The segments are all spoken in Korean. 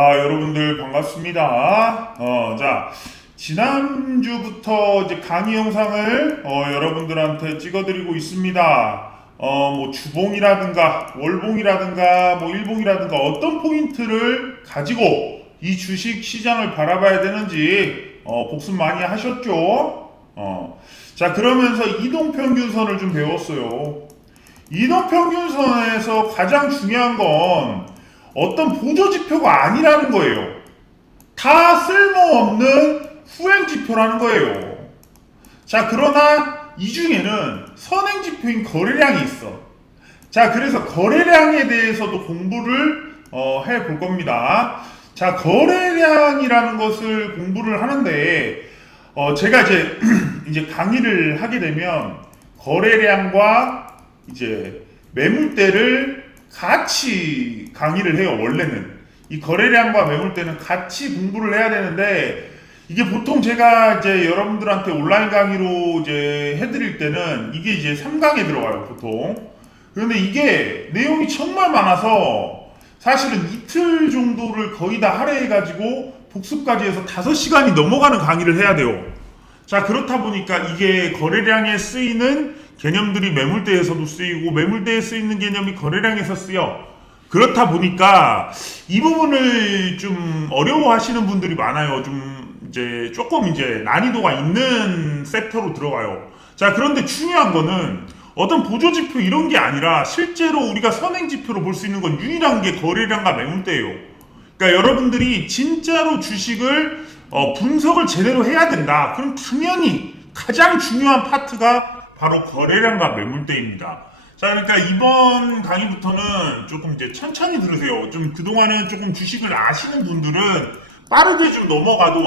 자, 여러분들 반갑습니다. 지난주부터 이제 강의 영상을 여러분들한테 찍어드리고 있습니다. 뭐 주봉이라든가 월봉이라든가 뭐 일봉이라든가 어떤 포인트를 가지고 이 주식 시장을 바라봐야 되는지 복습 많이 하셨죠? 자, 그러면서 이동평균선을 좀 배웠어요. 이동평균선에서 가장 중요한 건 어떤 보조지표가 아니라는 거예요. 다 쓸모없는 후행지표라는 거예요. 자, 그러나 이 중에는 선행지표인 거래량이 있어. 자, 그래서 거래량에 대해서도 공부를 해볼 겁니다. 자, 거래량이라는 것을 공부를 하는데 제가 이제 강의를 하게 되면 거래량과 이제 매물대를 같이 강의를 해요. 원래는 이 거래량과 매물대는 같이 공부를 해야 되는데 이게 보통 제가 이제 여러분들한테 온라인 강의로 이제 해드릴 때는 이게 이제 3강에 들어가요, 보통. 그런데 이게 내용이 정말 많아서 사실은 이틀 정도를 거의 다 할애해가지고 복습까지 해서 5시간이 넘어가는 강의를 해야 돼요. 자, 그렇다 보니까 이게 거래량에 쓰이는 개념들이 매물대에서도 쓰이고 매물대에 쓰이는 개념이 거래량에서 쓰여. 그렇다 보니까 이 부분을 좀 어려워하시는 분들이 많아요. 좀 이제 조금 이제 난이도가 있는 섹터로 들어가요. 자, 그런데 중요한 거는 어떤 보조지표 이런 게 아니라 실제로 우리가 선행지표로 볼 수 있는 건 유일한 게 거래량과 매물대예요. 그러니까 여러분들이 진짜로 주식을 분석을 제대로 해야 된다. 그럼 당연히 가장 중요한 파트가 바로 거래량과 매물대입니다. 자, 그러니까 이번 강의부터는 조금 이제 천천히 들으세요. 좀 그동안은 조금 주식을 아시는 분들은 빠르게 좀 넘어가도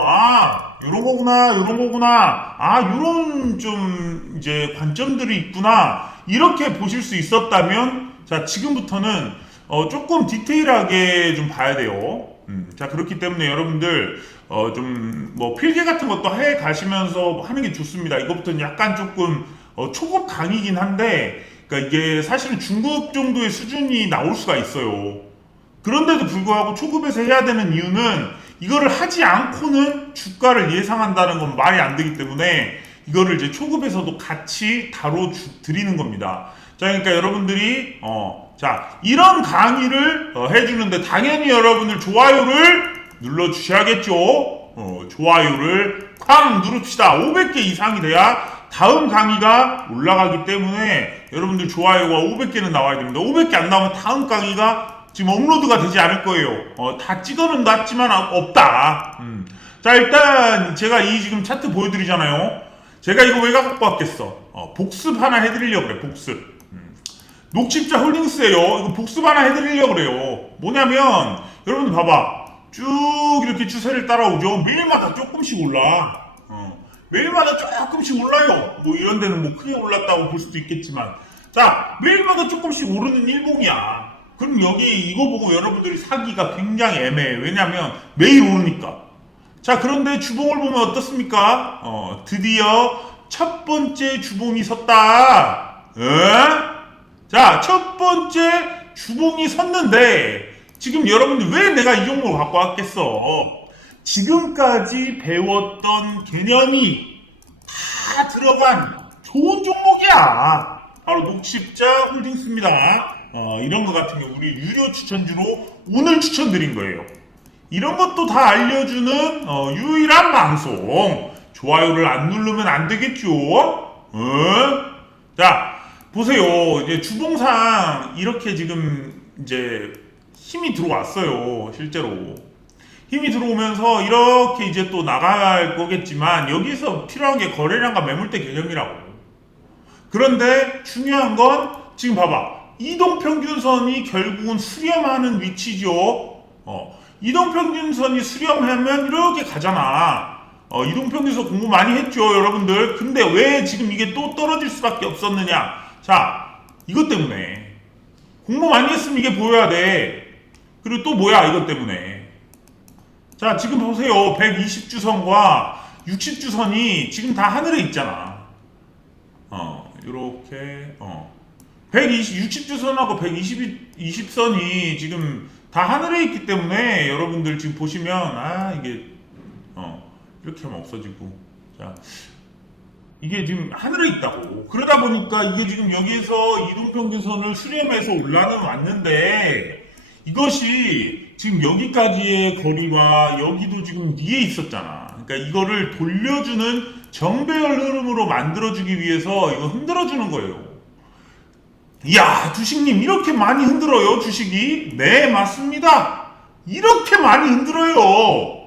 요런 거구나, 요런 좀 이제 관점들이 있구나, 이렇게 보실 수 있었다면, 자, 지금부터는 조금 디테일하게 좀 봐야 돼요. 자, 그렇기 때문에 여러분들 좀 뭐 필기 같은 것도 해 가시면서 하는 게 좋습니다. 이것부터는 약간 조금 초급 강의긴 한데, 그러니까 이게 사실은 중급 정도의 수준이 나올 수가 있어요. 그런데도 불구하고 초급에서 해야 되는 이유는 이거를 하지 않고는 주가를 예상한다는 건 말이 안 되기 때문에 이거를 이제 초급에서도 같이 다뤄드리는 겁니다. 자, 그러니까 여러분들이 자, 이런 강의를 해주는데 당연히 여러분들 좋아요를 눌러주셔야겠죠. 좋아요를 쾅 누릅시다. 500개 이상이 돼야 다음 강의가 올라가기 때문에 여러분들 좋아요가 500개는 나와야 됩니다. 500개 안 나오면 다음 강의가 지금 업로드가 되지 않을 거예요. 다 찍어는 놨지만 없다. 자, 일단 제가 이 지금 차트 보여드리잖아요. 제가 이거 왜 갖고 왔겠어? 복습 하나 해드리려고 그래. 복습. 녹십자 홀딩스예요. 이거 복습 하나 해드리려고 그래요. 뭐냐면 여러분들 봐봐. 쭉 이렇게 추세를 따라오죠. 매일마다 조금씩 올라. 매일마다 조금씩 올라요. 뭐 이런 데는 뭐 크게 올랐다고 볼 수도 있겠지만, 자, 매일마다 조금씩 오르는 일봉이야. 그럼 여기 이거 보고 여러분들이 사기가 굉장히 애매해. 왜냐면 매일 오르니까. 자, 그런데 주봉을 보면 어떻습니까? 드디어 첫 번째 주봉이 섰다. 자, 첫 번째 주봉이 섰는데 지금 여러분들 왜 내가 이 종목을 갖고 왔겠어? 지금까지 배웠던 개념이 다 들어간 좋은 종목이야. 바로 녹십자 홀딩스입니다. 이런 거 같은 경우 우리 유료 추천주로 오늘 추천드린 거예요. 이런 것도 다 알려주는 유일한 방송. 좋아요를 안 누르면 안 되겠죠? 자, 보세요. 이제 주봉상 이렇게 지금 이제 힘이 들어왔어요. 실제로. 힘이 들어오면서 이렇게 이제 또 나갈 거겠지만 여기서 필요한 게 거래량과 매물대 개념이라고. 그런데 중요한 건 지금 봐봐. 이동평균선이 결국은 수렴하는 위치죠. 이동평균선이 수렴하면 이렇게 가잖아. 이동평균선 공부 많이 했죠, 여러분들. 근데 왜 지금 이게 또 떨어질 수밖에 없었느냐? 자, 이것 때문에. 공부 많이 했으면 이게 보여야 돼. 그리고 또 뭐야, 이것 때문에. 자, 지금 보세요. 120주선과 60주선이 지금 다 하늘에 있잖아. 요렇게, 60주선하고 120선이 지금 다 하늘에 있기 때문에 여러분들 지금 보시면 이게 이렇게 하면 없어지고 자 이게 지금 하늘에 있다고. 그러다 보니까 이게 지금 여기에서 이동평균선을 수렴해서 올라는 왔는데 이것이 지금 여기까지의 거리와 여기도 지금 위에 있었잖아. 그러니까 이거를 돌려주는 정배열 흐름으로 만들어주기 위해서 이거 흔들어주는 거예요. 이야, 주식님 이렇게 많이 흔들어요, 주식이? 네, 맞습니다. 이렇게 많이 흔들어요.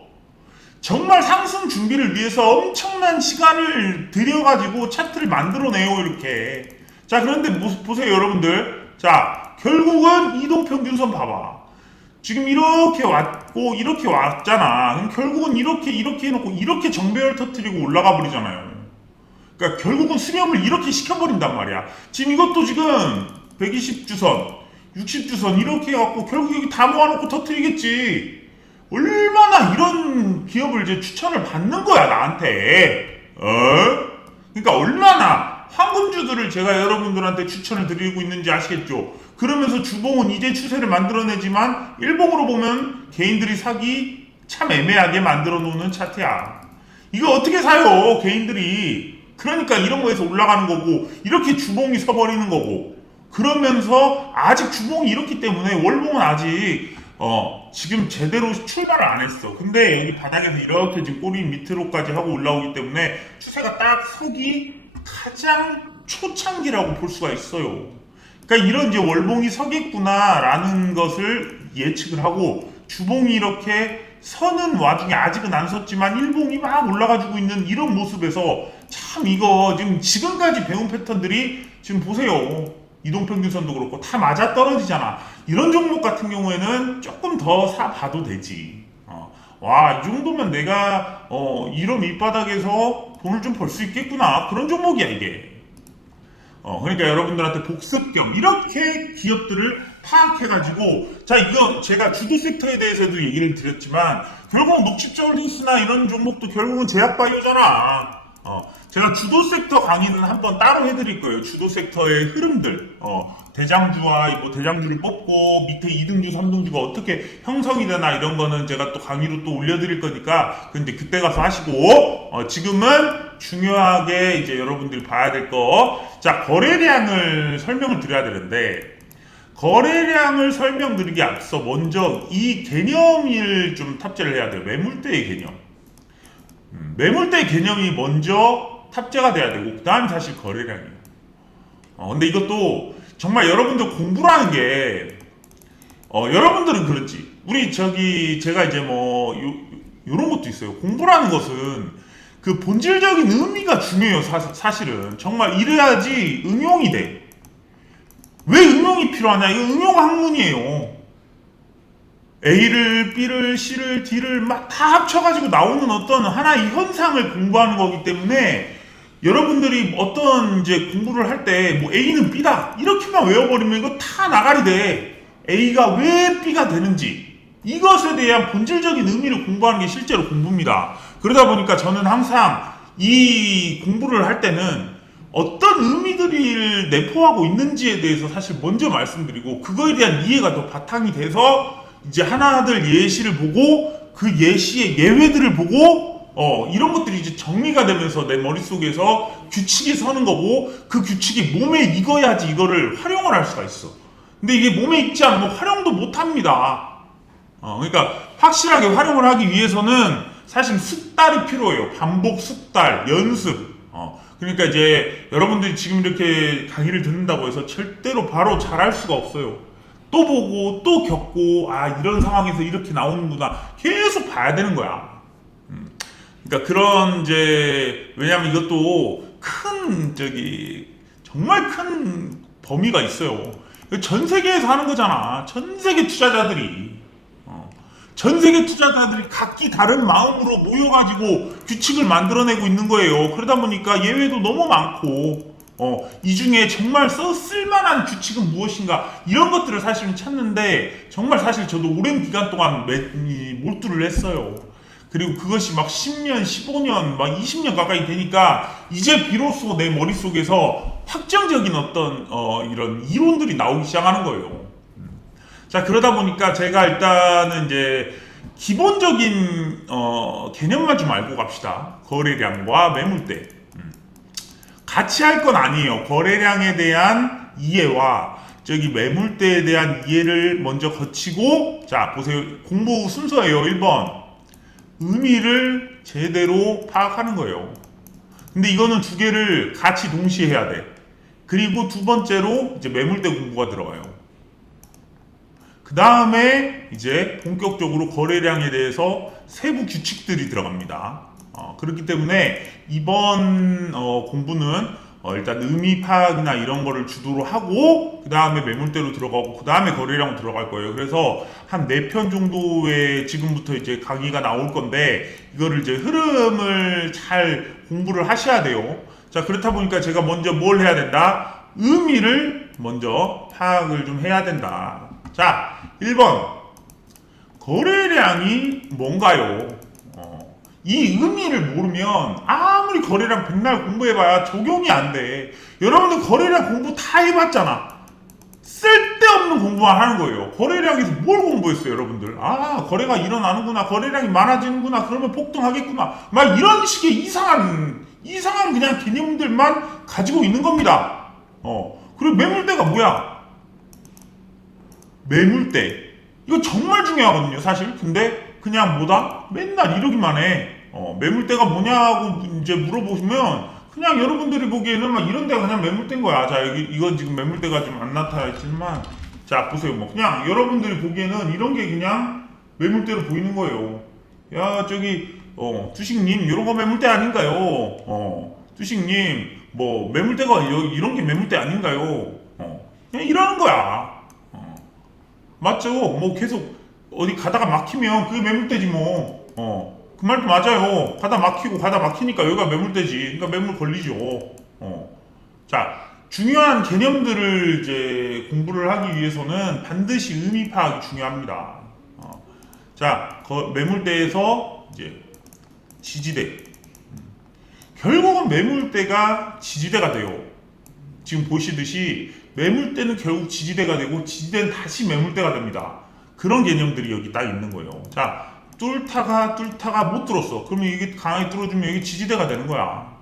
정말 상승 준비를 위해서 엄청난 시간을 들여가지고 차트를 만들어내요, 이렇게. 자, 그런데 보세요, 여러분들. 자, 결국은 이동평균선 봐봐. 지금 이렇게 왔고, 이렇게 왔잖아. 그럼 결국은 이렇게 해놓고, 이렇게 정배열 터뜨리고 올라가 버리잖아요. 그러니까 결국은 수렴을 이렇게 시켜버린단 말이야. 지금 이것도 지금 120주선, 60주선 이렇게 해갖고, 결국 여기 다 모아놓고 터뜨리겠지. 얼마나 이런 기업을 이제 추천을 받는 거야 나한테. 그러니까 얼마나 황금주들을 제가 여러분들한테 추천을 드리고 있는지 아시겠죠? 그러면서 주봉은 이제 추세를 만들어내지만 일봉으로 보면 개인들이 사기 참 애매하게 만들어 놓는 차트야. 이거 어떻게 사요 개인들이. 그러니까 이런 거에서 올라가는 거고 이렇게 주봉이 서버리는 거고. 그러면서 아직 주봉이 이렇기 때문에 월봉은 아직 지금 제대로 출발을 안 했어. 근데 여기 바닥에서 이렇게 지금 꼬리 밑으로까지 하고 올라오기 때문에 추세가 딱 서기 가장 초창기라고 볼 수가 있어요. 그러니까 이런 이제 월봉이 서겠구나라는 것을 예측을 하고 주봉이 이렇게 서는 와중에 아직은 안 섰지만 일봉이 막 올라가지고 있는 이런 모습에서 참 이거 지금까지 배운 패턴들이 지금 보세요. 이동평균선도 그렇고 다 맞아 떨어지잖아. 이런 종목 같은 경우에는 조금 더 사봐도 되지. 와, 이 정도면 내가 이런 밑바닥에서 돈을 좀 벌 수 있겠구나. 그런 종목이야 이게. 그러니까 여러분들한테 복습 겸 이렇게 기업들을 파악해가지고 자 이거 제가 주도 섹터에 대해서도 얘기를 드렸지만 결국 녹십저울링스나 이런 종목도 결국은 제약바이오잖아. 제가 주도 섹터 강의는 한번 따로 해드릴 거예요. 주도 섹터의 흐름들, 대장주와 대장주를 뽑고 밑에 2등주, 3등주가 어떻게 형성이 되나 이런 거는 제가 또 강의로 또 올려드릴 거니까 근데 그때 가서 하시고 지금은 중요하게 이제 여러분들이 봐야 될 거. 자, 거래량을 설명을 드려야 되는데 거래량을 설명드리기 앞서 먼저 이 개념을 좀 탑재를 해야 돼요. 매물대의 개념. 매물대 개념이 먼저 탑재가 돼야 되고 그 다음이 사실 거래량이에요. 근데 이것도 정말 여러분들 공부를 하는 게 여러분들은 그렇지. 우리 제가 이제 요런 것도 있어요. 공부를 하는 것은 그 본질적인 의미가 중요해요. 사실은 정말 이래야지 응용이 돼. 왜 응용이 필요하냐? 이거 응용 학문이에요. A를, B를, C를, D를 막 다 합쳐가지고 나오는 어떤 하나의 현상을 공부하는 거기 때문에 여러분들이 어떤 이제 공부를 할 때 A는 B다 이렇게만 외워버리면 이거 다 나가리 돼. A가 왜 B가 되는지 이것에 대한 본질적인 의미를 공부하는 게 실제로 공부입니다. 그러다 보니까 저는 항상 이 공부를 할 때는 어떤 의미들을 내포하고 있는지에 대해서 사실 먼저 말씀드리고 그거에 대한 이해가 더 바탕이 돼서 이제 하나들 예시를 보고 그 예시의 예외들을 보고 이런 것들이 이제 정리가 되면서 내 머릿속에서 규칙이 서는 거고 그 규칙이 몸에 익어야지 이거를 활용을 할 수가 있어. 근데 이게 몸에 익지 않으면 활용도 못 합니다. 그러니까 확실하게 활용을 하기 위해서는 사실 숙달이 필요해요. 반복 숙달, 연습. 그러니까 이제 여러분들이 지금 이렇게 강의를 듣는다고 해서 절대로 바로 잘할 수가 없어요. 또 보고 또 겪고 이런 상황에서 이렇게 나오는구나 계속 봐야 되는 거야. 그러니까 그런 이제 왜냐면 이것도 큰 정말 큰 범위가 있어요. 전 세계에서 하는 거잖아. 전 세계 투자자들이 각기 다른 마음으로 모여가지고 규칙을 만들어내고 있는 거예요. 그러다 보니까 예외도 너무 많고 이 중에 정말 쓸만한 규칙은 무엇인가 이런 것들을 사실은 찾는데 정말 사실 저도 오랜 기간 동안 몰두를 했어요. 그리고 그것이 막 10년, 15년, 막 20년 가까이 되니까 이제 비로소 내 머릿속에서 확정적인 어떤 이런 이론들이 나오기 시작하는 거예요. 자, 자, 그러다 보니까 제가 일단은 이제 기본적인 개념만 좀 알고 갑시다. 거래량과 매물대. 같이 할 건 아니에요. 거래량에 대한 이해와 저기 매물대에 대한 이해를 먼저 거치고, 자, 보세요. 공부 순서예요. 1번. 의미를 제대로 파악하는 거예요. 근데 이거는 두 개를 같이 동시에 해야 돼. 그리고 두 번째로 이제 매물대 공부가 들어가요. 그 다음에 이제 본격적으로 거래량에 대해서 세부 규칙들이 들어갑니다. 그렇기 때문에 이번 공부는 일단 의미 파악이나 이런 거를 주도로 하고 그 다음에 매물대로 들어가고 그 다음에 거래량으로 들어갈 거예요. 그래서 한 4편 정도의 지금부터 이제 강의가 나올 건데 이거를 이제 흐름을 잘 공부를 하셔야 돼요. 자, 그렇다 보니까 제가 먼저 뭘 해야 된다? 의미를 먼저 파악을 좀 해야 된다. 자, 1번 거래량이 뭔가요? 이 의미를 모르면 아무리 거래량 백날 공부해봐야 적용이 안 돼. 여러분들 거래량 공부 다 해봤잖아. 쓸데없는 공부만 하는 거예요. 거래량에서 뭘 공부했어요, 여러분들? 아, 거래가 일어나는구나, 거래량이 많아지는구나, 그러면 폭등하겠구나, 막 이런 식의 이상한 그냥 개념들만 가지고 있는 겁니다. 그리고 매물대가 뭐야? 매물대. 이거 정말 중요하거든요, 사실. 근데 그냥 뭐다? 맨날 이러기만 해. 매물대가 뭐냐고 이제 물어보시면 그냥 여러분들이 보기에는 막 이런 데가 그냥 매물대인 거야. 자, 이건 지금 매물대가 좀 안 나타나 있지만, 자, 보세요. 뭐 그냥 여러분들이 보기에는 이런 게 그냥 매물대로 보이는 거예요. 야, 저기 주식님 이런 거 매물대 아닌가요? 주식님 뭐 매물대가 이런 게 매물대 아닌가요? 그냥 이러는 거야. 맞죠? 뭐 계속 어디 가다가 막히면 그게 매물대지 뭐. 그 말도 맞아요. 가다 막히니까 여기가 매물대지. 그러니까 매물 걸리죠. 자, 중요한 개념들을 이제 공부를 하기 위해서는 반드시 의미 파악이 중요합니다. 자, 매물대에서 이제 지지대. 결국은 매물대가 지지대가 돼요. 지금 보시듯이 매물대는 결국 지지대가 되고 지지대는 다시 매물대가 됩니다. 그런 개념들이 여기 딱 있는 거예요. 자, 뚫다가 못 뚫었어. 그러면 이게 강하게 뚫어주면 이게 지지대가 되는 거야.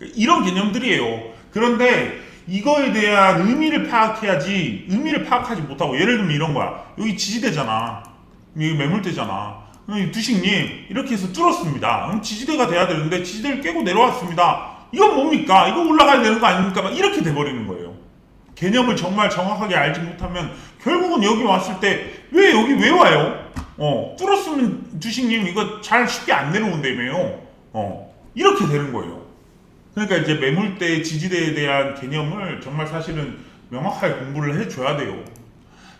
이런 개념들이에요. 그런데 이거에 대한 의미를 파악해야지, 의미를 파악하지 못하고, 예를 들면 이런 거야. 여기 지지대잖아. 여기 매물대잖아. 주식님 이렇게 해서 뚫었습니다. 그럼 지지대가 돼야 되는데 지지대를 깨고 내려왔습니다. 이건 뭡니까? 이거 올라가야 되는 거 아닙니까? 막 이렇게 돼버리는 거예요. 개념을 정말 정확하게 알지 못하면 결국은 여기 왔을 때 여기 왜 와요? 뚫었으면 주식님 이거 잘 쉽게 안 내려온다며요. 이렇게 되는 거예요. 그러니까 이제 매물대, 지지대에 대한 개념을 정말 사실은 명확하게 공부를 해줘야 돼요.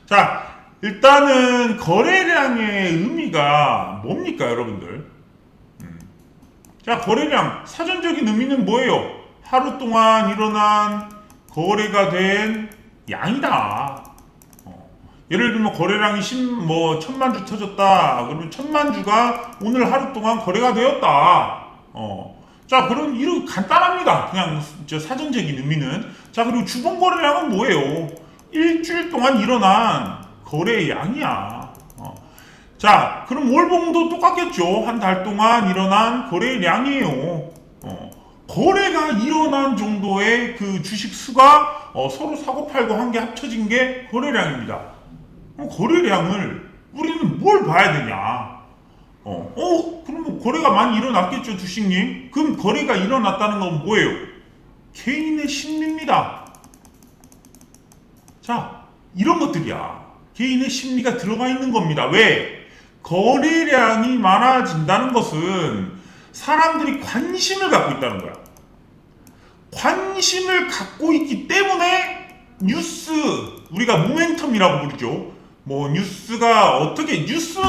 자, 일단은 거래량의 의미가 뭡니까, 여러분들? 자, 거래량, 사전적인 의미는 뭐예요? 하루 동안 일어난 거래가 된 양이다. 예를 들면 거래량이 1000만 주 터졌다. 그러면 1000만 주가 오늘 하루 동안 거래가 되었다. 자, 그럼 이렇게 간단합니다. 그냥 사전적인 의미는. 자, 그리고 주봉 거래량은 뭐예요? 일주일 동안 일어난 거래의 양이야. 자, 그럼 월봉도 똑같겠죠. 한 달 동안 일어난 거래의 양이에요. 거래가 일어난 정도의 그 주식 수가 서로 사고 팔고 한 게 합쳐진 게 거래량입니다. 거래량을 우리는 뭘 봐야 되냐? 그럼 거래가 많이 일어났겠죠, 주식님? 그럼 거래가 일어났다는 건 뭐예요? 개인의 심리입니다. 자, 이런 것들이야. 개인의 심리가 들어가 있는 겁니다. 왜? 거래량이 많아진다는 것은 사람들이 관심을 갖고 있다는 거야. 관심을 갖고 있기 때문에 뉴스, 우리가 모멘텀이라고 부르죠. 뭐 뉴스는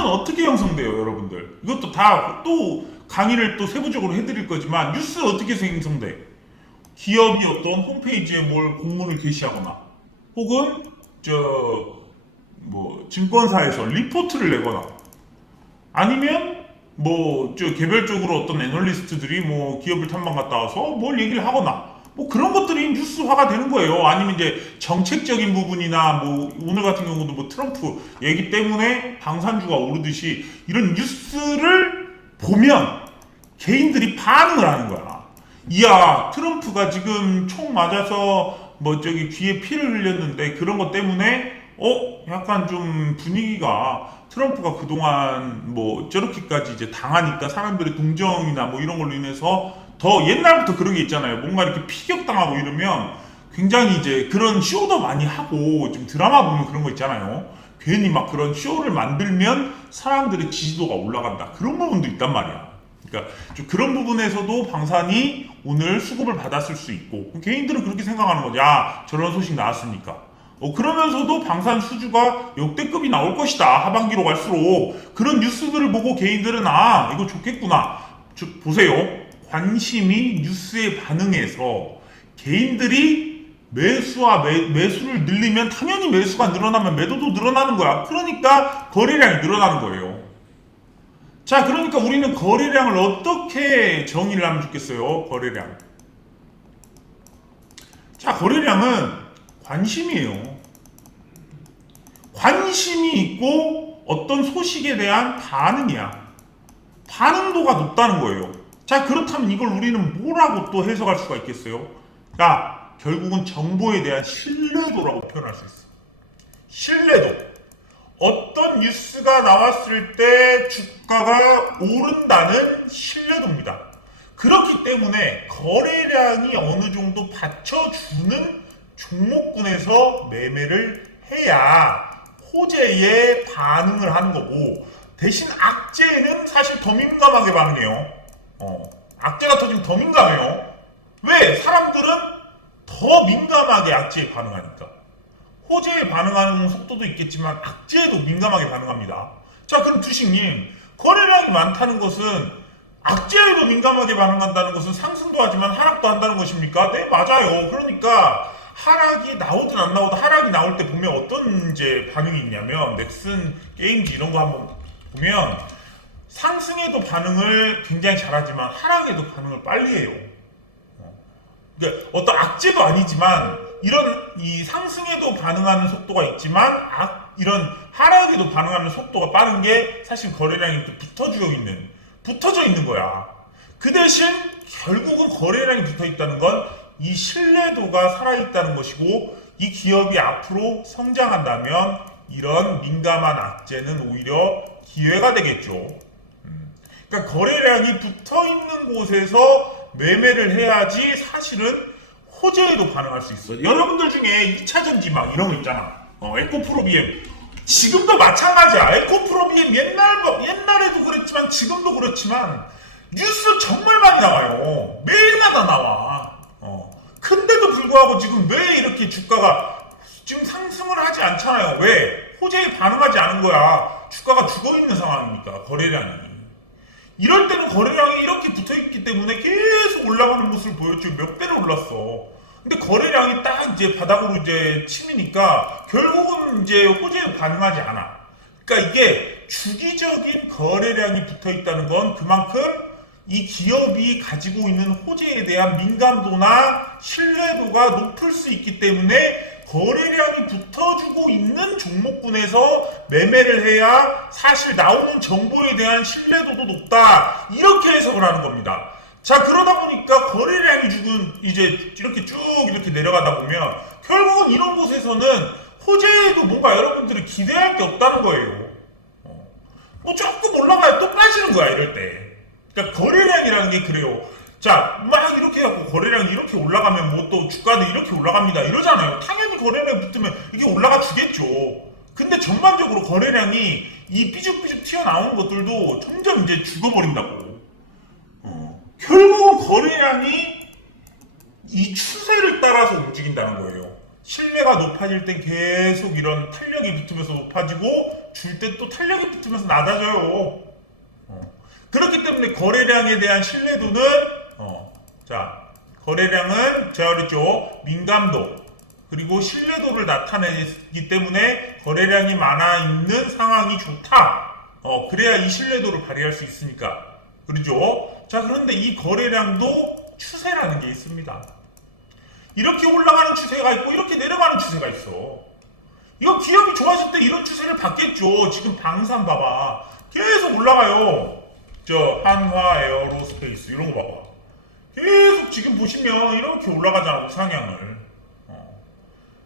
어떻게 형성돼요, 여러분들? 이것도 다 또 강의를 또 세부적으로 해드릴 거지만 뉴스는 어떻게 형성돼? 기업이 어떤 홈페이지에 뭘 공문을 게시하거나 혹은 증권사에서 리포트를 내거나 아니면 개별적으로 어떤 애널리스트들이 기업을 탐방 갔다 와서 뭘 얘기를 하거나 뭐 그런 것들이 뉴스화가 되는 거예요. 아니면 이제 정책적인 부분이나 뭐 오늘 같은 경우도 뭐 트럼프 얘기 때문에 방산주가 오르듯이 이런 뉴스를 보면 개인들이 반응을 하는 거야. 이야, 트럼프가 지금 총 맞아서 뭐 저기 귀에 피를 흘렸는데 그런 것 때문에 약간 좀 분위기가 트럼프가 그동안 뭐 저렇게까지 이제 당하니까 사람들의 동정이나 뭐 이런 걸로 인해서 더 옛날부터 그런 게 있잖아요. 뭔가 이렇게 피격당하고 이러면 굉장히 이제 그런 쇼도 많이 하고 좀 드라마 보면 그런 거 있잖아요. 괜히 막 그런 쇼를 만들면 사람들의 지지도가 올라간다. 그런 부분도 있단 말이야. 그러니까 좀 그런 부분에서도 방산이 오늘 수급을 받았을 수 있고 개인들은 그렇게 생각하는 거죠. 야, 저런 소식 나왔으니까. 그러면서도 방산 수주가 역대급이 나올 것이다. 하반기로 갈수록 그런 뉴스들을 보고 개인들은 이거 좋겠구나. 보세요. 관심이 뉴스에 반응해서 개인들이 매수와 매수를 늘리면 당연히 매수가 늘어나면 매도도 늘어나는 거야. 그러니까 거래량이 늘어나는 거예요. 자, 그러니까 우리는 거래량을 어떻게 정의를 하면 좋겠어요? 거래량. 자, 거래량은 관심이에요. 관심이 있고 어떤 소식에 대한 반응이야. 반응도가 높다는 거예요. 자, 그렇다면 이걸 우리는 뭐라고 또 해석할 수가 있겠어요? 자, 결국은 정보에 대한 신뢰도라고 표현할 수 있어요. 신뢰도. 어떤 뉴스가 나왔을 때 주가가 오른다는 신뢰도입니다. 그렇기 때문에 거래량이 어느 정도 받쳐주는 종목군에서 매매를 해야 호재에 반응을 하는 거고, 대신 악재는 사실 더 민감하게 반응해요. 악재가 터지면 더 민감해요. 왜? 사람들은 더 민감하게 악재에 반응하니까. 호재에 반응하는 속도도 있겠지만 악재에도 민감하게 반응합니다. 자, 그럼 두식님, 거래량이 많다는 것은 악재에도 민감하게 반응한다는 것은 상승도 하지만 하락도 한다는 것입니까? 네, 맞아요. 그러니까 하락이 나오든 안 나오든 하락이 나올 때 보면 어떤 이제 반응이 있냐면, 넥슨 게임즈 이런 거 한번 보면 상승에도 반응을 굉장히 잘하지만 하락에도 반응을 빨리 해요. 그러니까 어떤 악재도 아니지만 이런 이 상승에도 반응하는 속도가 있지만 이런 하락에도 반응하는 속도가 빠른 게 사실 거래량이 또 붙어져 있는 거야. 그 대신 결국은 거래량이 붙어 있다는 건 이 신뢰도가 살아있다는 것이고, 이 기업이 앞으로 성장한다면 이런 민감한 악재는 오히려 기회가 되겠죠. 그러니까 거래량이 붙어 있는 곳에서 매매를 해야지 사실은 호재에도 반응할 수 있어요. 여러분들 중에 2차전지 막 이런 거 있잖아. 에코프로비엠. 지금도 마찬가지야. 에코프로비엠 옛날에도 그랬지만 지금도 그렇지만 뉴스 정말 많이 나와요. 매일마다 나와. 근데도 불구하고 지금 왜 이렇게 주가가 지금 상승을 하지 않잖아요. 왜? 호재에 반응하지 않은 거야. 주가가 죽어있는 상황이니까, 거래량이. 이럴 때는 거래량이 이렇게 붙어있기 때문에 계속 올라가는 모습을 보였죠. 몇 배로 올랐어. 근데 거래량이 딱 이제 바닥으로 이제 치미니까 결국은 이제 호재에 반응하지 않아. 그러니까 이게 주기적인 거래량이 붙어 있다는 건 그만큼 이 기업이 가지고 있는 호재에 대한 민감도나 신뢰도가 높을 수 있기 때문에 거래량이 붙어주고 있는 종목군에서 매매를 해야 사실 나오는 정보에 대한 신뢰도도 높다. 이렇게 해석을 하는 겁니다. 자, 그러다 보니까 거래량이 지금 이제 이렇게 쭉 이렇게 내려가다 보면 결국은 이런 곳에서는 호재에도 뭔가 여러분들이 기대할 게 없다는 거예요. 뭐 조금 올라가야 또 빠지는 거야, 이럴 때. 그러니까 거래량이라는 게 그래요. 자, 막 이렇게 해갖고 거래량이 이렇게 올라가면 뭐 또 주가도 이렇게 올라갑니다 이러잖아요. 당연히 거래량이 붙으면 이게 올라가 주겠죠. 근데 전반적으로 거래량이 이 삐죽삐죽 튀어나오는 것들도 점점 이제 죽어버린다고. 결국은 거래량이 이 추세를 따라서 움직인다는 거예요. 신뢰가 높아질 땐 계속 이런 탄력이 붙으면서 높아지고, 줄 때 또 탄력이 붙으면서 낮아져요. 그렇기 때문에 거래량에 대한 신뢰도는 자, 거래량은 제가 그랬죠. 민감도 그리고 신뢰도를 나타내기 때문에 거래량이 많아 있는 상황이 좋다. 그래야 이 신뢰도를 발휘할 수 있으니까. 그렇죠? 자, 그런데 이 거래량도 추세라는 게 있습니다. 이렇게 올라가는 추세가 있고 이렇게 내려가는 추세가 있어. 이거 기업이 좋아질 때 이런 추세를 받겠죠. 지금 방산 봐봐. 계속 올라가요. 저 한화 에어로스페이스 이런 거 봐봐. 계속 지금 보시면 이렇게 올라가잖아. 우상향을.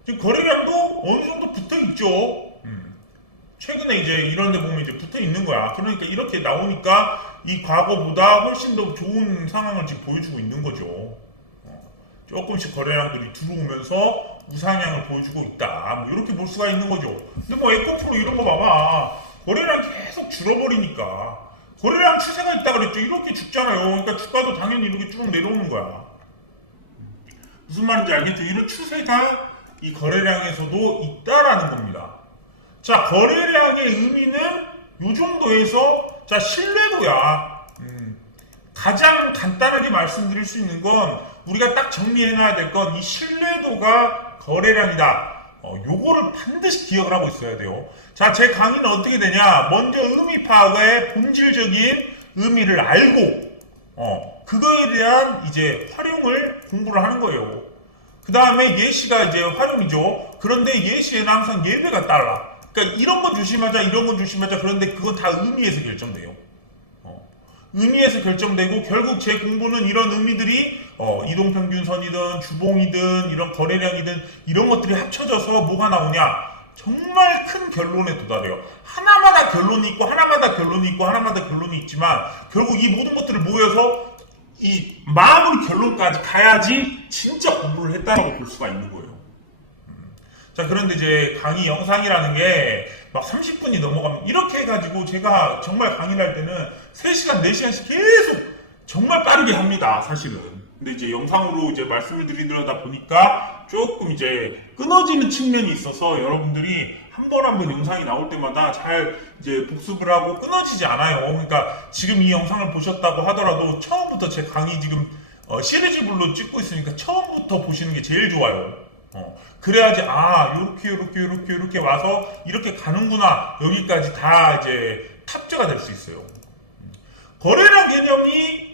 지금 거래량도 어느 정도 붙어 있죠. 최근에 이제 이런 데 보면 이제 붙어 있는 거야. 그러니까 이렇게 나오니까 이 과거보다 훨씬 더 좋은 상황을 지금 보여주고 있는 거죠. 조금씩 거래량들이 들어오면서 우상향을 보여주고 있다. 뭐 이렇게 볼 수가 있는 거죠. 근데 뭐 에코프로 이런 거 봐봐. 거래량이 계속 줄어버리니까 거래량 추세가 있다 그랬죠. 이렇게 죽잖아요. 그러니까 주가도 당연히 이렇게 쭉 내려오는 거야. 무슨 말인지 알겠죠? 이런 추세가 이 거래량에서도 있다라는 겁니다. 자, 거래량의 의미는 이 정도에서 자 신뢰도야. 가장 간단하게 말씀드릴 수 있는 건 우리가 딱 정리해놔야 될 건 이 신뢰도가 거래량이다. 요거를 반드시 기억을 하고 있어야 돼요. 자, 제 강의는 어떻게 되냐? 먼저 의미 파악의 본질적인 의미를 알고 그거에 대한 이제 활용을 공부를 하는 거예요. 그 다음에 예시가 이제 활용이죠. 그런데 예시에는 항상 예외가 따라. 그러니까 이런 건 조심하자, 이런 건 조심하자. 그런데 그건 다 의미에서 결정돼요. 의미에서 결정되고 결국 제 공부는 이런 의미들이 이동평균선이든 주봉이든 이런 거래량이든 이런 것들이 합쳐져서 뭐가 나오냐? 정말 큰 결론에 도달해요. 하나마다 결론이 있고 하나마다 결론이 있고 하나마다 결론이 있지만 결국 이 모든 것들을 모여서 이 마무리 결론까지 가야지 진짜 공부를 했다고 볼 수가 있는 거예요. 자, 그런데 이제 강의 영상이라는 게 막 30분이 넘어가면 이렇게 해가지고 제가 정말 강의를 할 때는 3시간, 4시간씩 계속 정말 빠르게 합니다, 사실은. 근데 이제 영상으로 이제 말씀을 드리려다 보니까 조금 이제 끊어지는 측면이 있어서 여러분들이 한 번 한 번 영상이 나올 때마다 잘 이제 복습을 하고 끊어지지 않아요. 그러니까 지금 이 영상을 보셨다고 하더라도 처음부터 제 강의 지금 시리즈별로 찍고 있으니까 처음부터 보시는 게 제일 좋아요. 그래야지 요렇게 와서 이렇게 가는구나, 여기까지 다 이제 탑재가 될 수 있어요. 거래량 개념이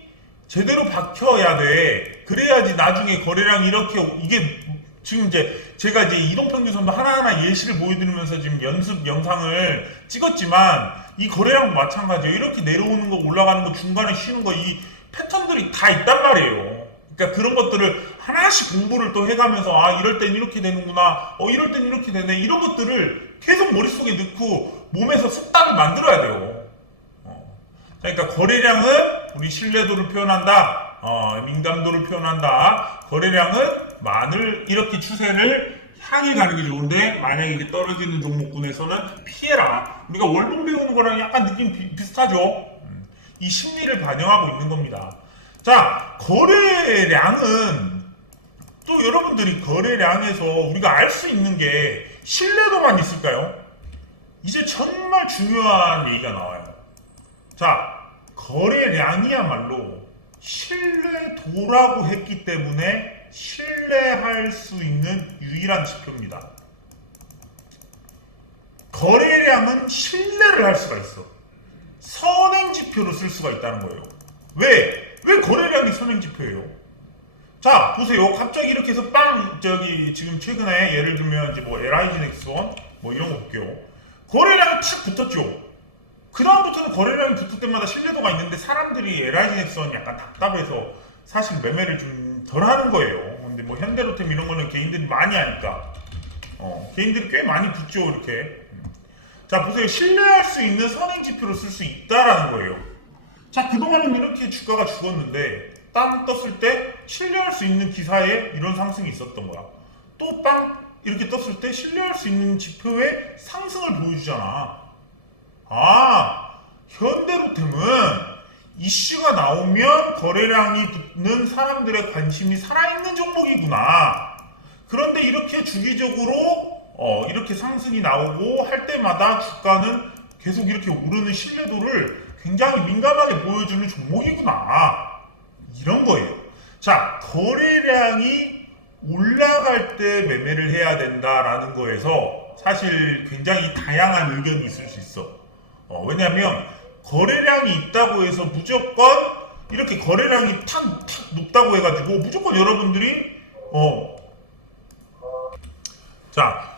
제대로 박혀야 돼. 그래야지 나중에 거래량 이렇게 이게 지금 이제 제가 이제 이동평균선도 하나하나 예시를 보여드리면서 지금 연습 영상을 찍었지만 이 거래량도 마찬가지예요. 이렇게 내려오는 거, 올라가는 거, 중간에 쉬는 거, 이 패턴들이 다 있단 말이에요. 그러니까 그런 것들을 하나씩 공부를 또 해가면서 이럴 땐 이렇게 되는구나, 이럴 땐 이렇게 되네, 이런 것들을 계속 머릿속에 넣고 몸에서 습관을 만들어야 돼요. 그러니까 거래량은 우리 신뢰도를 표현한다, 민감도를 표현한다. 거래량은 만을 이렇게 추세를 향해 가는 게 좋은데 만약에 이게 떨어지는 종목군에서는 피해라. 우리가 월봉 배우는 거랑 약간 느낌 비슷하죠. 이 심리를 반영하고 있는 겁니다. 자, 거래량은 또 여러분들이 거래량에서 우리가 알 수 있는 게 신뢰도만 있을까요? 이제 정말 중요한 얘기가 나와요. 자, 거래량이야말로 신뢰도라고 했기 때문에 신뢰할 수 있는 유일한 지표입니다. 거래량은 신뢰를 할 수가 있어. 선행지표로 쓸 수가 있다는 거예요. 왜 거래량이 선행지표예요? 자, 보세요. 갑자기 이렇게 해서 지금 최근에 예를 들면 이제 뭐 LIG 넥스원 뭐 이런 거 볼게요. 거래량이 탁 붙었죠. 그 다음부터는 거래량이 붙을 때마다 신뢰도가 있는데 사람들이 LIG 넥스원 약간 답답해서 사실 매매를 좀 덜 하는 거예요. 근데 뭐 현대로템 이런 거는 개인들이 많이 하니까 개인들이 꽤 많이 붙죠, 이렇게. 자, 보세요. 신뢰할 수 있는 선행지표로 쓸 수 있다라는 거예요. 자, 그동안은 이렇게 주가가 죽었는데 땅 떴을 때 신뢰할 수 있는 기사에 이런 상승이 있었던 거야. 또 빵 이렇게 떴을 때 신뢰할 수 있는 지표에 상승을 보여주잖아. 현대로템은 이슈가 나오면 거래량이 붙는 사람들의 관심이 살아있는 종목이구나. 그런데 이렇게 주기적으로 이렇게 상승이 나오고 할 때마다 주가는 계속 이렇게 오르는 신뢰도를 굉장히 민감하게 보여주는 종목이구나. 이런 거예요. 자, 거래량이 올라갈 때 매매를 해야 된다라는 거에서 사실 굉장히 다양한 의견이 있을 수 있어. 왜냐하면 거래량이 있다고 해서 무조건 이렇게 거래량이 탁 높다고 해가지고 무조건 여러분들이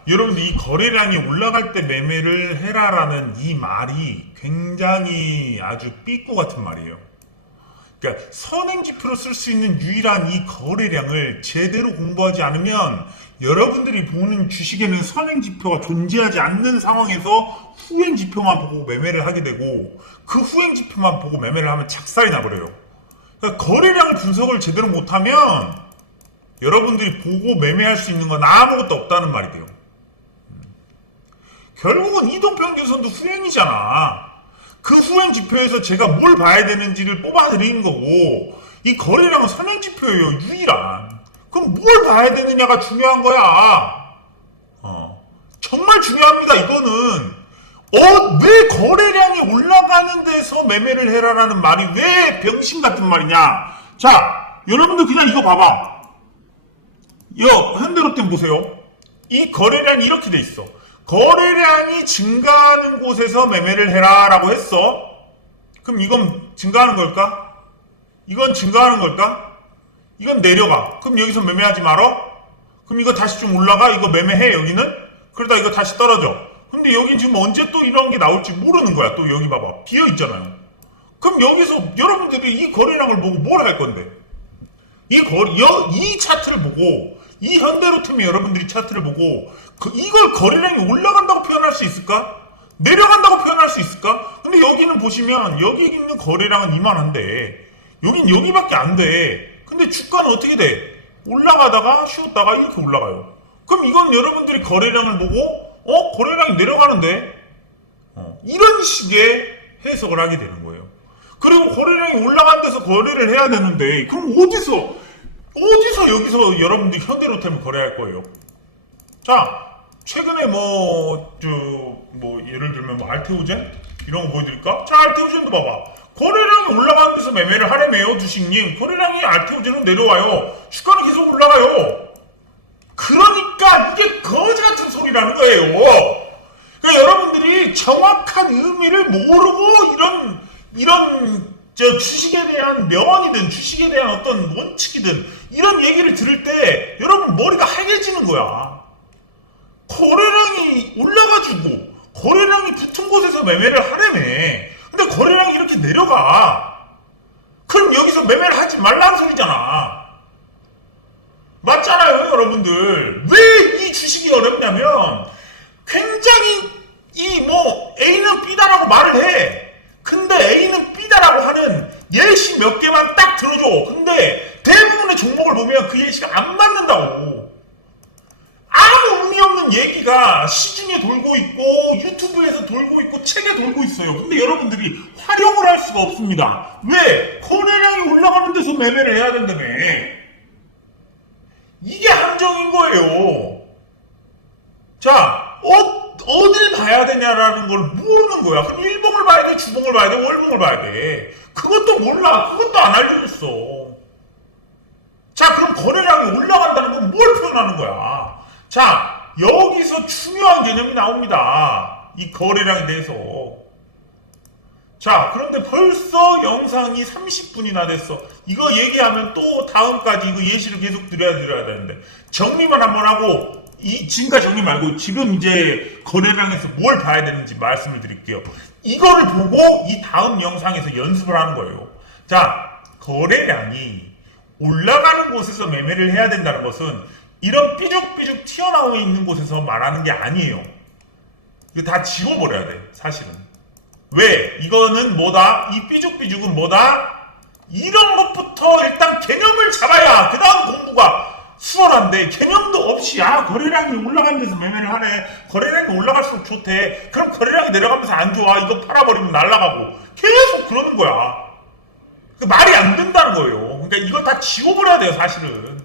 여러분들 이 거래량이 올라갈 때 매매를 해라라는 이 말이 굉장히 아주 삐꾸 같은 말이에요. 그러니까 선행지표로 쓸 수 있는 유일한 이 거래량을 제대로 공부하지 않으면 여러분들이 보는 주식에는 선행지표가 존재하지 않는 상황에서 후행지표만 보고 매매를 하게 되고 그 후행지표만 보고 매매를 하면 착살이 나버려요. 그러니까 거래량 분석을 제대로 못하면 여러분들이 보고 매매할 수 있는 건 아무것도 없다는 말이 돼요. 결국은 이동평균선도 후행이잖아. 그 후행 지표에서 제가 뭘 봐야 되는지를 뽑아드리는 거고 이 거래량은 선행지표예요. 유일한. 그럼 뭘 봐야 되느냐가 중요한 거야. 정말 중요합니다. 이거는 왜 거래량이 올라가는 데서 매매를 해라라는 말이 왜 병신 같은 말이냐. 자, 여러분들 그냥 이거 봐봐. 현대로템 보세요. 이 거래량이 이렇게 돼 있어. 거래량이 증가하는 곳에서 매매를 해라 라고 했어. 그럼 이건 증가하는 걸까? 이건 증가하는 걸까? 이건 내려가. 그럼 여기서 매매하지 말어? 그럼 이거 다시 좀 올라가? 이거 매매해 여기는? 그러다 이거 다시 떨어져. 근데 여긴 지금 언제 또 이런 게 나올지 모르는 거야. 또 여기 봐봐. 비어 있잖아요. 그럼 여기서 여러분들이 이 거래량을 보고 뭘 할 건데? 이 차트를 보고 이 현대로템이 여러분들이 차트를 보고 이걸 거래량이 올라간다고 표현할 수 있을까? 내려간다고 표현할 수 있을까? 근데 여기는 보시면 여기 있는 거래량은 이만한데 여긴 여기밖에 안 돼. 근데 주가는 어떻게 돼? 올라가다가 쉬었다가 이렇게 올라가요. 그럼 이건 여러분들이 거래량을 보고 거래량이 내려가는데 이런 식의 해석을 하게 되는 거예요. 그리고 거래량이 올라간 데서 거래를 해야 되는데 그럼 어디서 여기서 여러분들이 현대로템을 거래할 거예요? 자, 최근에 예를 들면 알테오젠? 이런 거 보여드릴까? 자, 알테오젠도 봐봐. 거래량이 올라가는 데서 매매를 하려며요, 주식님. 거래량이 알테오젠은 내려와요. 주가는 계속 올라가요. 그러니까 이게 거지 같은 소리라는 거예요. 그러니까 여러분들이 정확한 의미를 모르고 이런 주식에 대한 명언이든 주식에 대한 어떤 원칙이든 이런 얘기를 들을 때 여러분 머리가 하얘지는 거야. 거래량이 올라가지고 거래량이 붙은 곳에서 매매를 하려며. 근데 거래량이 이렇게 내려가. 그럼 여기서 매매를 하지 말라는 소리잖아. 맞잖아요, 여러분들. 왜 이 주식이 어렵냐면 굉장히 A는 B다라고 말을 해. 근데 A는 B다라고 하는 예시 몇 개만 딱 들어줘. 근데 대부분의 종목을 보면 그 예시가 안 맞는다고. 아무 의미 없는 얘기가 시중에 돌고 있고 유튜브에서 돌고 있고 책에 돌고 있어요. 근데 여러분들이 활용을 할 수가 없습니다. 왜? 거래량이 올라가는 데서 매매를 해야 된다며. 이게 함정인 거예요. 자, 어딜 봐야 되냐라는 걸 모르는 거야. 그럼 일봉을 봐야 돼, 주봉을 봐야 돼, 월봉을 봐야 돼. 그것도 몰라. 그것도 안 알려줬어. 자, 그럼 거래량이 올라간다는 건 뭘 표현하는 거야? 자, 여기서 중요한 개념이 나옵니다. 이 거래량에 대해서. 자, 그런데 벌써 영상이 30분이나 됐어. 이거 얘기하면 또 다음까지 이거 예시를 계속 드려야 되는데 정리만 한번 하고 지금까지 정리 말고 지금 이제 거래량에서 뭘 봐야 되는지 말씀을 드릴게요. 이거를 보고 이 다음 영상에서 연습을 하는 거예요. 자, 거래량이 올라가는 곳에서 매매를 해야 된다는 것은 이런 삐죽삐죽 튀어나와 있는 곳에서 말하는 게 아니에요. 이거 다 지워버려야 돼, 사실은. 왜? 이거는 뭐다? 이 삐죽삐죽은 뭐다? 이런 것부터 일단 개념을 잡아야 그 다음 공부가 수월한데 개념도 없이 거래량이 올라가는 데서 매매를 하네. 거래량이 올라갈수록 좋대. 그럼 거래량이 내려가면서 안 좋아. 이거 팔아버리면 날아가고. 계속 그러는 거야. 말이 안 된다는 거예요. 그러니까 이거 다 지워버려야 돼요, 사실은.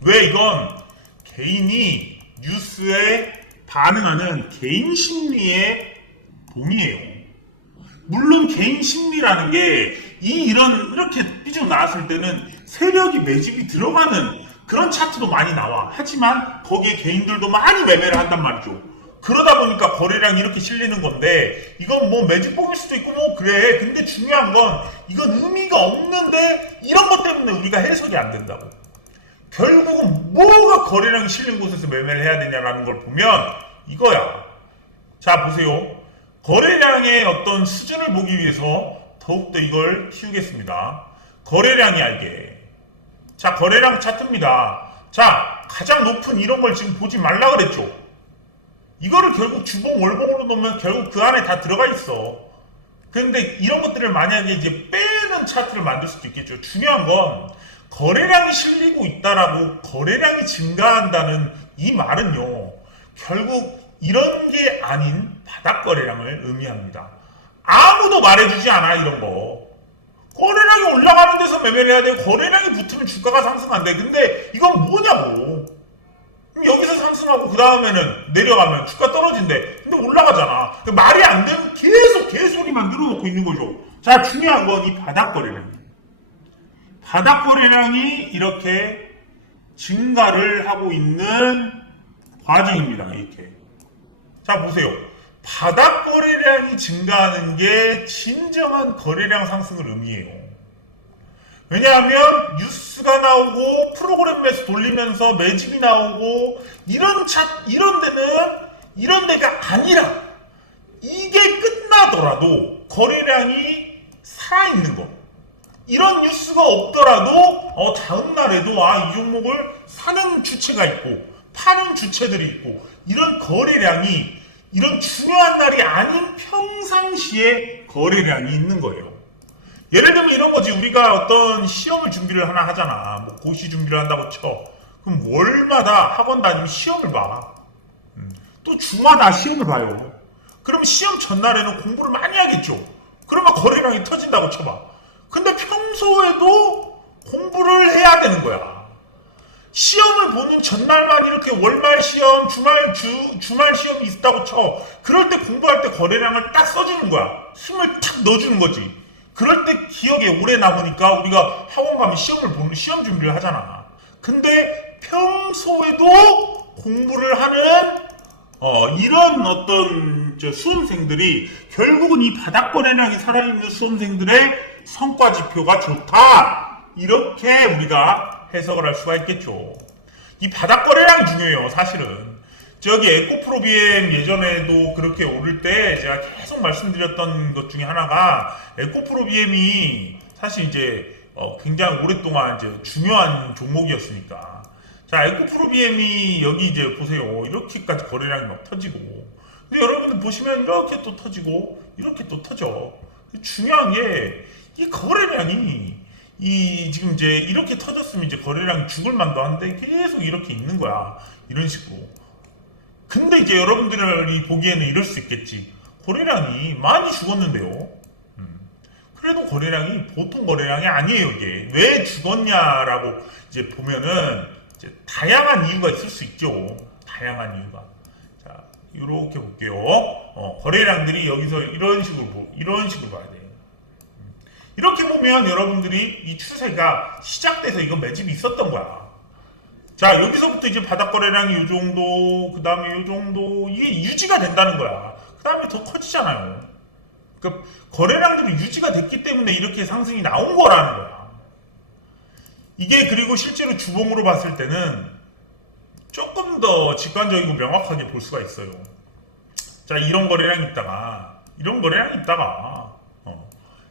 왜? 이건 개인이 뉴스에 반응하는 개인 심리의 봉이에요. 물론 개인 심리라는 게 이렇게 삐죽 나왔을 때는 세력이 매집이 들어가는 그런 차트도 많이 나와. 하지만 거기에 개인들도 많이 매매를 한단 말이죠. 그러다 보니까 거래량이 이렇게 실리는 건데 이건 매집봉일 수도 있고 그래. 근데 중요한 건 이건 의미가 없는데 이런 것 때문에 우리가 해석이 안 된다고. 결국은 뭐가 거래량이 실린 곳에서 매매를 해야 되냐라는 걸 보면 이거야. 자, 보세요. 거래량의 어떤 수준을 보기 위해서 더욱더 이걸 키우겠습니다. 거래량이 알게. 자, 거래량 차트입니다. 자, 가장 높은 이런 걸 지금 보지 말라 그랬죠. 이거를 결국 주봉 월봉으로 놓으면 결국 그 안에 다 들어가 있어. 근데 이런 것들을 만약에 이제 빼는 차트를 만들 수도 있겠죠. 중요한 건 거래량이 실리고 있다라고 거래량이 증가한다는 이 말은요, 결국 이런 게 아닌 바닥 거래량을 의미합니다. 아무도 말해주지 않아, 이런 거. 거래량이 올라가는 데서 매매를 해야 되고 거래량이 붙으면 주가가 상승한대. 근데 이건 뭐냐고. 그럼 여기서 상승하고 그 다음에는 내려가면 주가 떨어진대. 근데 올라가잖아. 말이 안 되면 계속 개소리만 늘어놓고 있는 거죠. 자, 중요한 건 이 바닥 거래량. 바닥 거래량이 이렇게 증가를 하고 있는 과정입니다. 이렇게. 자, 보세요. 바닥 거래량이 증가하는 게 진정한 거래량 상승을 의미해요. 왜냐하면 뉴스가 나오고 프로그램 매수 돌리면서 매집이 나오고 이런 데는 이런 데가 아니라 이게 끝나더라도 거래량이 살아있는 거. 이런 뉴스가 없더라도 다음 날에도 이 종목을 사는 주체가 있고 파는 주체들이 있고 이런 거래량이 이런 중요한 날이 아닌 평상시에 거래량이 있는 거예요. 예를 들면 이런 거지. 우리가 어떤 시험을 준비를 하나 하잖아. 뭐 고시 준비를 한다고 쳐. 그럼 월마다 학원 다니면 시험을 봐. 또 주마다 시험을 봐요. 그럼 시험 전날에는 공부를 많이 하겠죠. 그러면 거래량이 터진다고 쳐봐. 근데 평소에도 공부를 해야 되는 거야. 시험을 보는 전날만 이렇게 월말 시험, 주말 시험이 있다고 쳐. 그럴 때 공부할 때 거래량을 딱 써주는 거야. 힘을 탁 넣어주는 거지. 그럴 때 기억에 오래 남으니까 우리가 학원 가면 시험 준비를 하잖아. 근데 평소에도 공부를 하는 이런 어떤 수험생들이 결국은 이 바닥 거래량이 살아있는 수험생들의 성과 지표가 좋다. 이렇게 우리가 해석을 할 수가 있겠죠. 이 바닥 거래량이 중요해요, 사실은. 저기 에코프로비엠 예전에도 그렇게 오를 때 제가 계속 말씀드렸던 것 중에 하나가 에코프로비엠이 사실 이제 굉장히 오랫동안 이제 중요한 종목이었으니까. 자, 에코프로비엠이 여기 이제 보세요. 이렇게까지 거래량이 막 터지고. 근데 여러분들 보시면 이렇게 또 터지고, 이렇게 또 터져. 중요한 게 이 거래량이 지금 이제 이렇게 터졌으면 이제 거래량이 죽을 만도 한데 계속 이렇게 있는 거야. 이런 식으로. 근데 이제 여러분들이 보기에는 이럴 수 있겠지. 거래량이 많이 죽었는데요. 그래도 거래량이 보통 거래량이 아니에요, 이게. 왜 죽었냐라고 이제 보면은 이제 다양한 이유가 있을 수 있죠. 다양한 이유가. 자, 이렇게 볼게요. 거래량들이 여기서 이런 식으로 봐야 돼요. 이렇게 보면 여러분들이 이 추세가 시작돼서 이거 매집이 있었던 거야. 자, 여기서부터 이제 바닥 거래량이 이 정도, 그 다음에 이 정도, 이게 유지가 된다는 거야. 그 다음에 더 커지잖아요. 그러니까 거래량들이 유지가 됐기 때문에 이렇게 상승이 나온 거라는 거야. 이게 그리고 실제로 주봉으로 봤을 때는 조금 더 직관적이고 명확하게 볼 수가 있어요. 자, 이런 거래량이 있다가,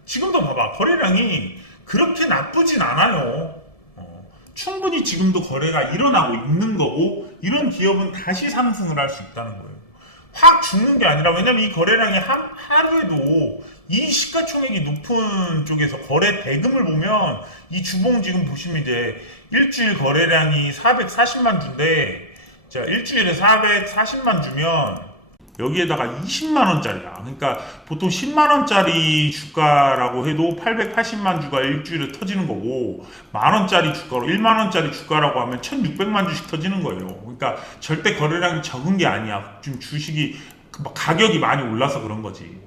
지금도 봐봐. 거래량이 그렇게 나쁘진 않아요. 충분히 지금도 거래가 일어나고 있는 거고, 이런 기업은 다시 상승을 할 수 있다는 거예요. 확 죽는 게 아니라, 왜냐면 이 거래량이 하루에도 이 시가총액이 높은 쪽에서 거래 대금을 보면, 이 주봉 지금 보시면 이제 일주일 거래량이 440만 주인데, 자, 일주일에 440만 주면, 여기에다가 20만원짜리야. 그러니까 보통 10만원짜리 주가라고 해도 880만 주가 일주일에 터지는 거고, 만원짜리 주가로 1만원짜리 주가라고 하면 1600만 주씩 터지는 거예요. 그러니까 절대 거래량이 적은 게 아니야. 지금 주식이 가격이 많이 올라서 그런 거지.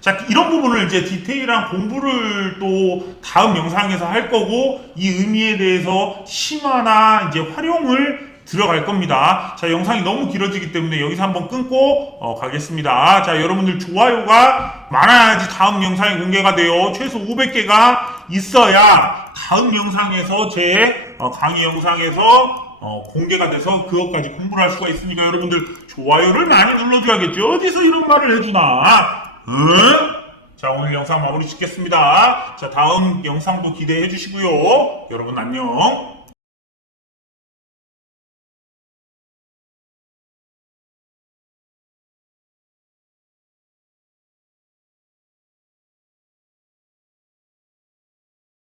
자, 이런 부분을 이제 디테일한 공부를 또 다음 영상에서 할 거고, 이 의미에 대해서 심화나 이제 활용을 들어갈 겁니다. 자, 영상이 너무 길어지기 때문에 여기서 한번 끊고 가겠습니다. 자, 여러분들 좋아요가 많아야지 다음 영상이 공개가 돼요. 최소 500개가 있어야 다음 영상에서 제 강의 영상에서 공개가 돼서 그것까지 공부를 할 수가 있으니까 여러분들 좋아요를 많이 눌러줘야겠죠. 어디서 이런 말을 해주나? 응? 자, 오늘 영상 마무리 짓겠습니다. 자, 다음 영상도 기대해 주시고요. 여러분 안녕.